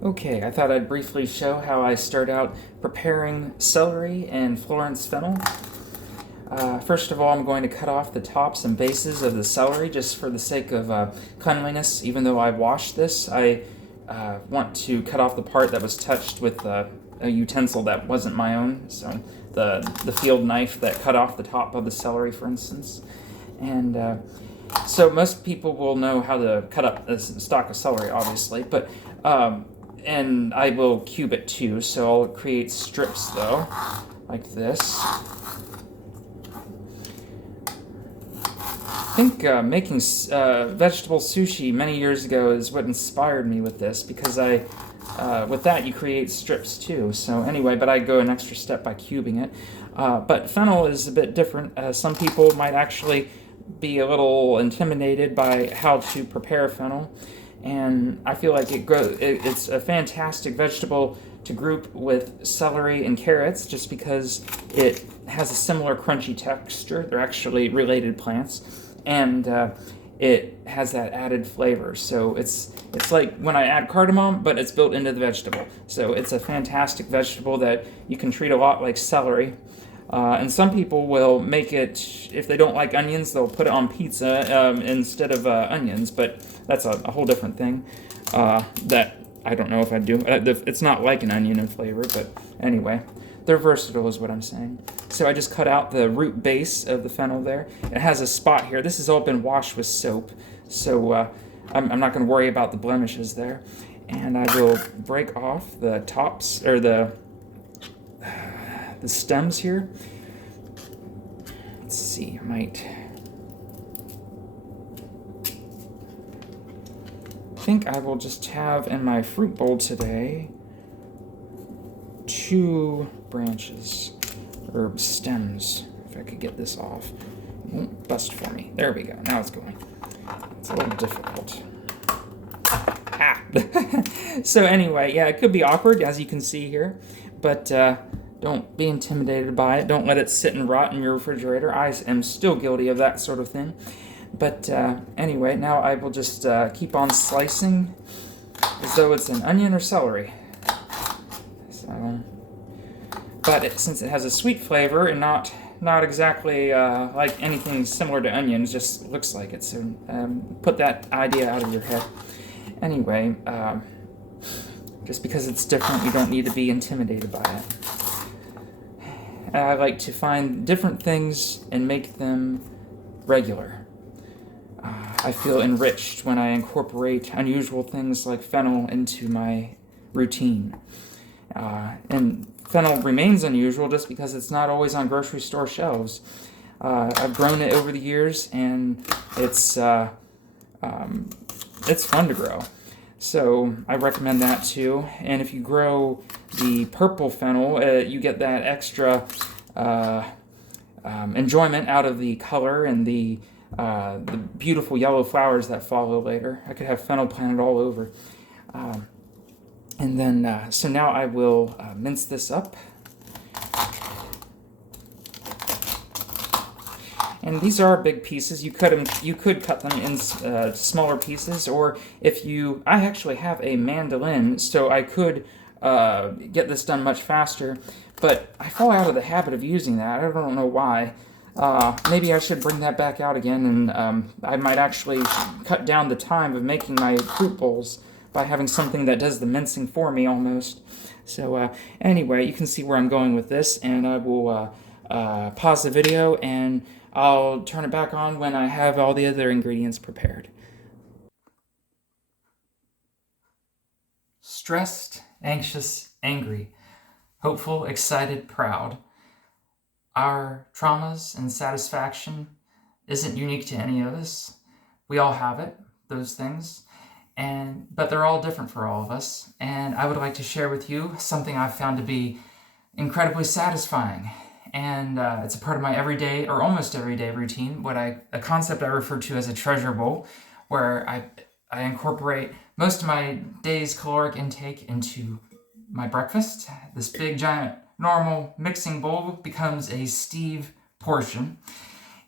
Okay, I thought I'd briefly show how I start out preparing celery and Florence fennel. First of all, I'm going to cut off the tops and bases of the celery just for the sake of cleanliness. Even though I washed this, I want to cut off the part that was touched with a utensil that wasn't my own. So the field knife that cut off the top of the celery, for instance. And so most people will know how to cut up a stalk of celery, obviously, but and I will cube it too. So I'll create strips though, like this. I think making vegetable sushi many years ago is what inspired me with this, because with that you create strips too. So anyway, but I go an extra step by cubing it. But fennel is a bit different. Some people might actually be a little intimidated by how to prepare fennel, and I feel like it's a fantastic vegetable to group with celery and carrots just because it has a similar crunchy texture. They're actually related plants, and it has that added flavor. So it's like when I add cardamom, but it's built into the vegetable. So it's a fantastic vegetable that you can treat a lot like celery. And some people will make it, if they don't like onions, they'll put it on pizza instead of onions, but that's a whole different thing that I don't know if I'd do. It's not like an onion in flavor, but anyway, they're versatile is what I'm saying. So I just cut out the root base of the fennel there. It has a spot here. This has all been washed with soap, so I'm not going to worry about the blemishes there. And I will break off the tops, or the stems here. Let's see, I think I will just have in my fruit bowl today 2 branches, or stems, if I could get this off. It won't bust for me. There we go, now it's going. It's a little difficult. Ah! So anyway, yeah, it could be awkward, as you can see here, but don't be intimidated by it. Don't let it sit and rot in your refrigerator. I am still guilty of that sort of thing. But anyway, now I will just keep on slicing as though it's an onion or celery. So, but since it has a sweet flavor and not exactly like anything similar to onions, just looks like it. So put that idea out of your head. Anyway, just because it's different, you don't need to be intimidated by it. I like to find different things and make them regular. I feel enriched when I incorporate unusual things like fennel into my routine. And fennel remains unusual just because it's not always on grocery store shelves. I've grown it over the years, and it's fun to grow. So I recommend that too. And if you grow the purple fennel, you get that extra enjoyment out of the color and the beautiful yellow flowers that follow later. I could have fennel planted all over. And then, so now I will mince this up. And these are big pieces. You could cut them in smaller pieces, or I actually have a mandolin, so I could get this done much faster. But I fall out of the habit of using that. I don't know why. Maybe I should bring that back out again, and I might actually cut down the time of making my fruit bowls by having something that does the mincing for me almost. So anyway, you can see where I'm going with this, and I will pause the video, and I'll turn it back on when I have all the other ingredients prepared. Stressed, anxious, angry, hopeful, excited, proud. Our traumas and satisfaction isn't unique to any of us. We all have it, those things, but they're all different for all of us. And I would like to share with you something I've found to be incredibly satisfying. And it's a part of my everyday, or almost everyday routine, a concept I refer to as a treasure bowl, where I incorporate most of my day's caloric intake into my breakfast. This big, giant, normal mixing bowl becomes a Steve portion.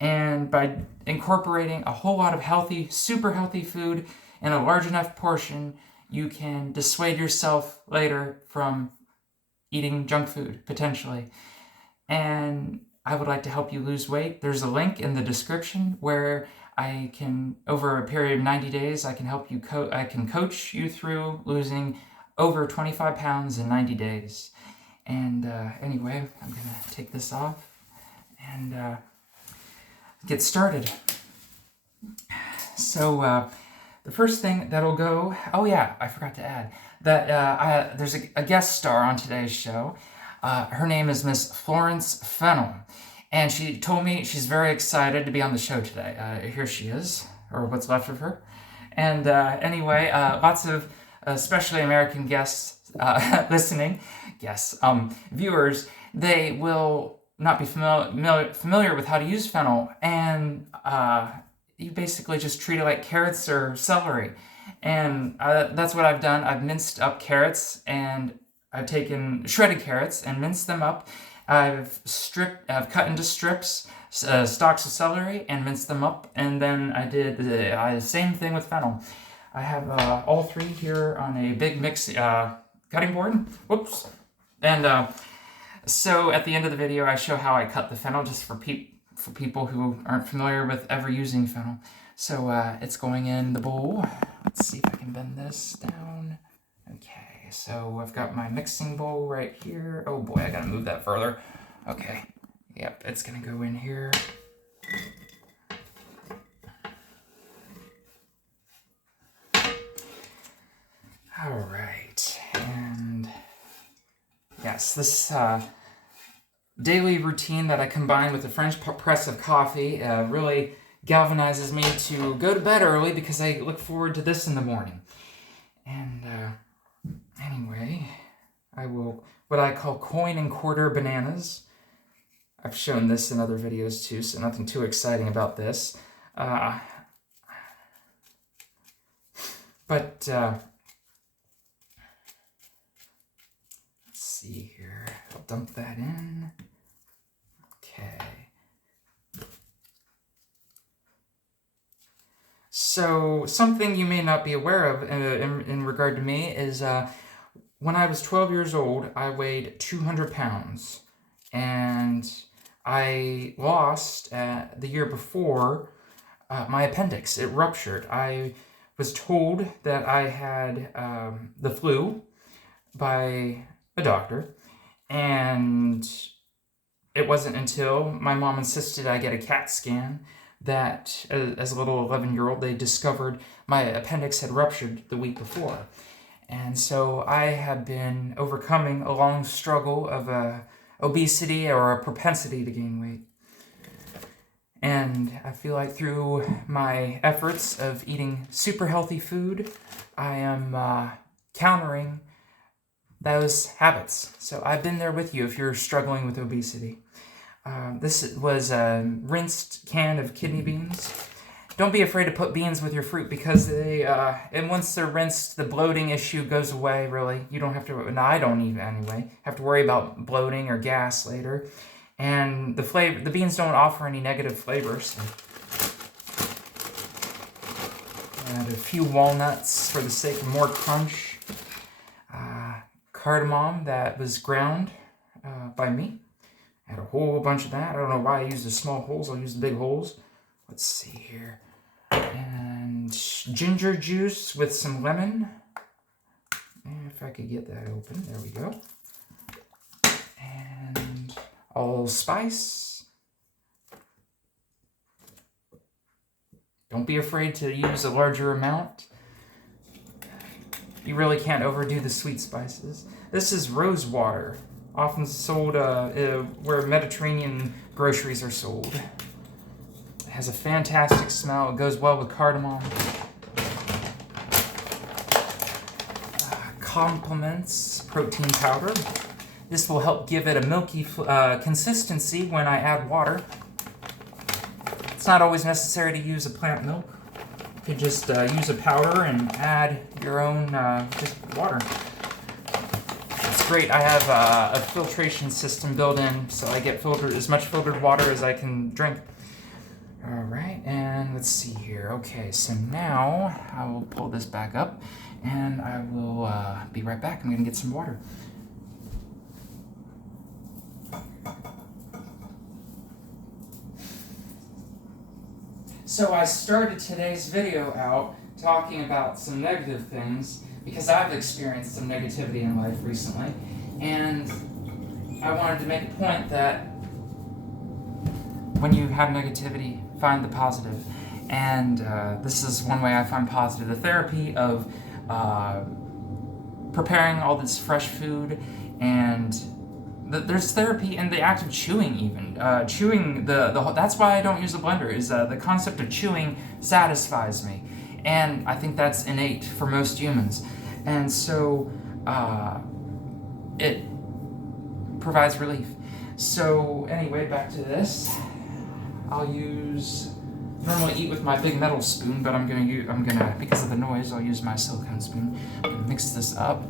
And by incorporating a whole lot of healthy, super healthy food in a large enough portion, you can dissuade yourself later from eating junk food, potentially. And I would like to help you lose weight. There's a link in the description where I can, over a period of 90 days, I can help you, I can coach you through losing over 25 pounds in 90 days. And anyway, I'm gonna take this off and get started. So the first thing that'll go, oh yeah, I forgot to add, that there's a guest star on today's show. Her name is Ms Florence Fennel. And she told me she's very excited to be on the show today. Here she is, or what's left of her. And anyway, lots of especially American guests listening, viewers, they will not be familiar with how to use fennel. And you basically just treat it like carrots or celery. And that's what I've done. I've minced up carrots, and I've taken shredded carrots and minced them up. I've cut into strips stalks of celery and minced them up, and then I did the same thing with fennel. I have all three here on a big mix cutting board. Whoops. And so at the end of the video, I show how I cut the fennel, just for people who aren't familiar with ever using fennel. So it's going in the bowl. Let's see if I can bend this down. Okay, so I've got my mixing bowl right here. Oh boy, I gotta move that further. Okay, yep, it's gonna go in here. All right, and yes, this daily routine that I combine with the French press of coffee really galvanizes me to go to bed early, because I look forward to this in the morning. And anyway, I will, what I call coin and quarter bananas. I've shown this in other videos too, so nothing too exciting about this. But let's see here. I'll dump that in. Okay. So something you may not be aware of in regard to me is when I was 12 years old, I weighed 200 pounds. And I lost, the year before, my appendix. It ruptured. I was told that I had the flu by a doctor. And it wasn't until my mom insisted I get a CAT scan that, as a little 11-year-old, they discovered my appendix had ruptured the week before. And so I have been overcoming a long struggle of obesity, or a propensity to gain weight. And I feel like through my efforts of eating super healthy food, I am countering those habits. So I've been there with you if you're struggling with obesity. This was a rinsed can of kidney beans. Don't be afraid to put beans with your fruit, because they, and once they're rinsed, the bloating issue goes away, really. You don't have to, no, I don't even anyway, have to worry about bloating or gas later. And the beans don't offer any negative flavors. Add a few walnuts for the sake of more crunch. Cardamom that was ground by me. Add a whole bunch of that. I don't know why I used the small holes. I'll use the big holes. Let's see here. And ginger juice with some lemon. And if I could get that open. There we go. And allspice. Don't be afraid to use a larger amount. You really can't overdo the sweet spices. This is rose water, often sold where Mediterranean groceries are sold. It has a fantastic smell. It goes well with cardamom. Complements protein powder. This will help give it a milky consistency when I add water. It's not always necessary to use a plant milk. You could just use a powder and add your own just water. It's great. I have a filtration system built in, so I get as much filtered water as I can drink. All right, and let's see here. Okay, so now I will pull this back up, and I will be right back. I'm going to get some water. So I started today's video out talking about some negative things because I've experienced some negativity in life recently, and I wanted to make a point that when you have negativity, find the positive. And this is one way I find positive. The therapy of preparing all this fresh food, and there's therapy in the act of chewing even. Chewing, that's why I don't use a blender, is the concept of chewing satisfies me. And I think that's innate for most humans. And so it provides relief. So anyway, back to this. Normally eat with my big metal spoon, but I'm gonna, because of the noise, I'll use my silicone spoon. I'm gonna mix this up.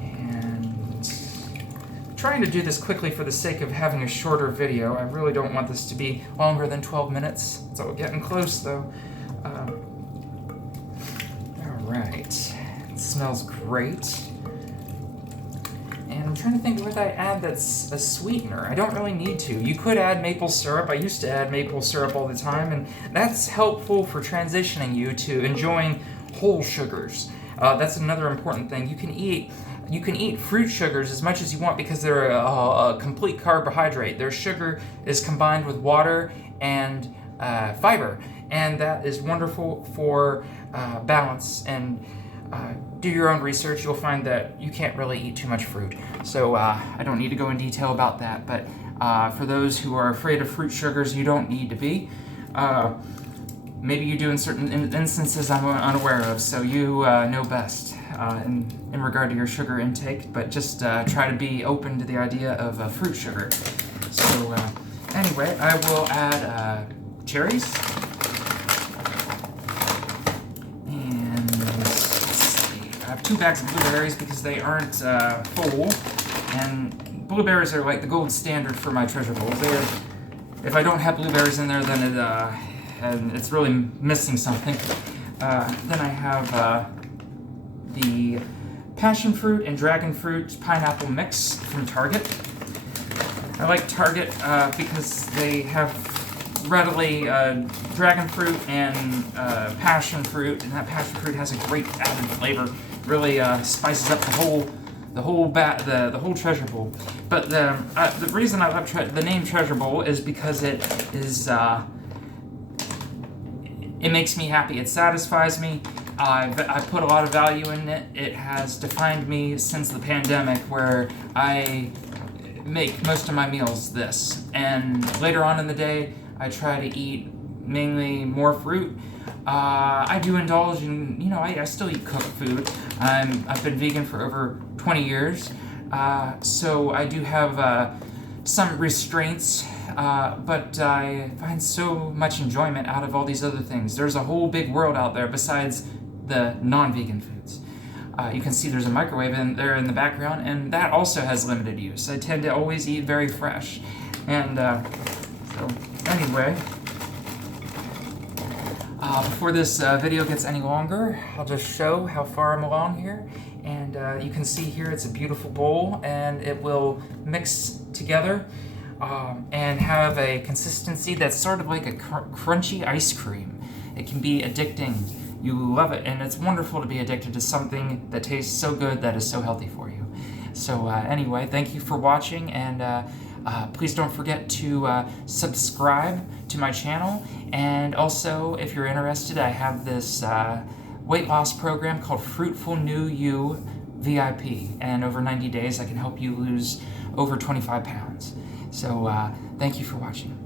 And trying to do this quickly for the sake of having a shorter video. I really don't want this to be longer than 12 minutes. So we're getting close though. Alright, it smells great. And I'm trying to think what I add that's a sweetener. I don't really need to. You could add maple syrup. I used to add maple syrup all the time, and that's helpful for transitioning you to enjoying whole sugars. That's another important thing. You can eat fruit sugars as much as you want because they're a complete carbohydrate. Their sugar is combined with water and fiber, and that is wonderful for balance. And do your own research. You'll find that you can't really eat too much fruit. So I don't need to go in detail about that, but for those who are afraid of fruit sugars, you don't need to be. Maybe you do in certain instances I'm unaware of, so you know best in regard to your sugar intake, but just try to be open to the idea of fruit sugar. So anyway, I will add cherries. I have 2 bags of blueberries because they aren't full, and blueberries are like the gold standard for my treasure bowl. If I don't have blueberries in there, then it's really missing something. Then I have the passion fruit and dragon fruit pineapple mix from Target. I like Target because they have readily dragon fruit and passion fruit, and that passion fruit has a great added flavor. Really spices up the whole treasure bowl. But the reason I love the name treasure bowl is because it makes me happy. It satisfies me. I put a lot of value in it. It has defined me since the pandemic, where I make most of my meals this, and later on in the day I try to eat mainly more fruit. I do indulge in, I still eat cooked food. I've been vegan for over 20 years, so I do have some restraints, but I find so much enjoyment out of all these other things. There's a whole big world out there besides the non-vegan foods. You can see there's a microwave in there in the background, and that also has limited use. I tend to always eat very fresh. And so anyway, before this video gets any longer, I'll just show how far I'm along here. And you can see here it's a beautiful bowl, and it will mix together and have a consistency that's sort of like a crunchy ice cream. It can be addicting. You love it, and it's wonderful to be addicted to something that tastes so good that is so healthy for you. So anyway, thank you for watching, and please don't forget to subscribe to my channel. And also, if you're interested, I have this weight loss program called Fruitful New You VIP, and over 90 days I can help you lose over 25 pounds. So thank you for watching.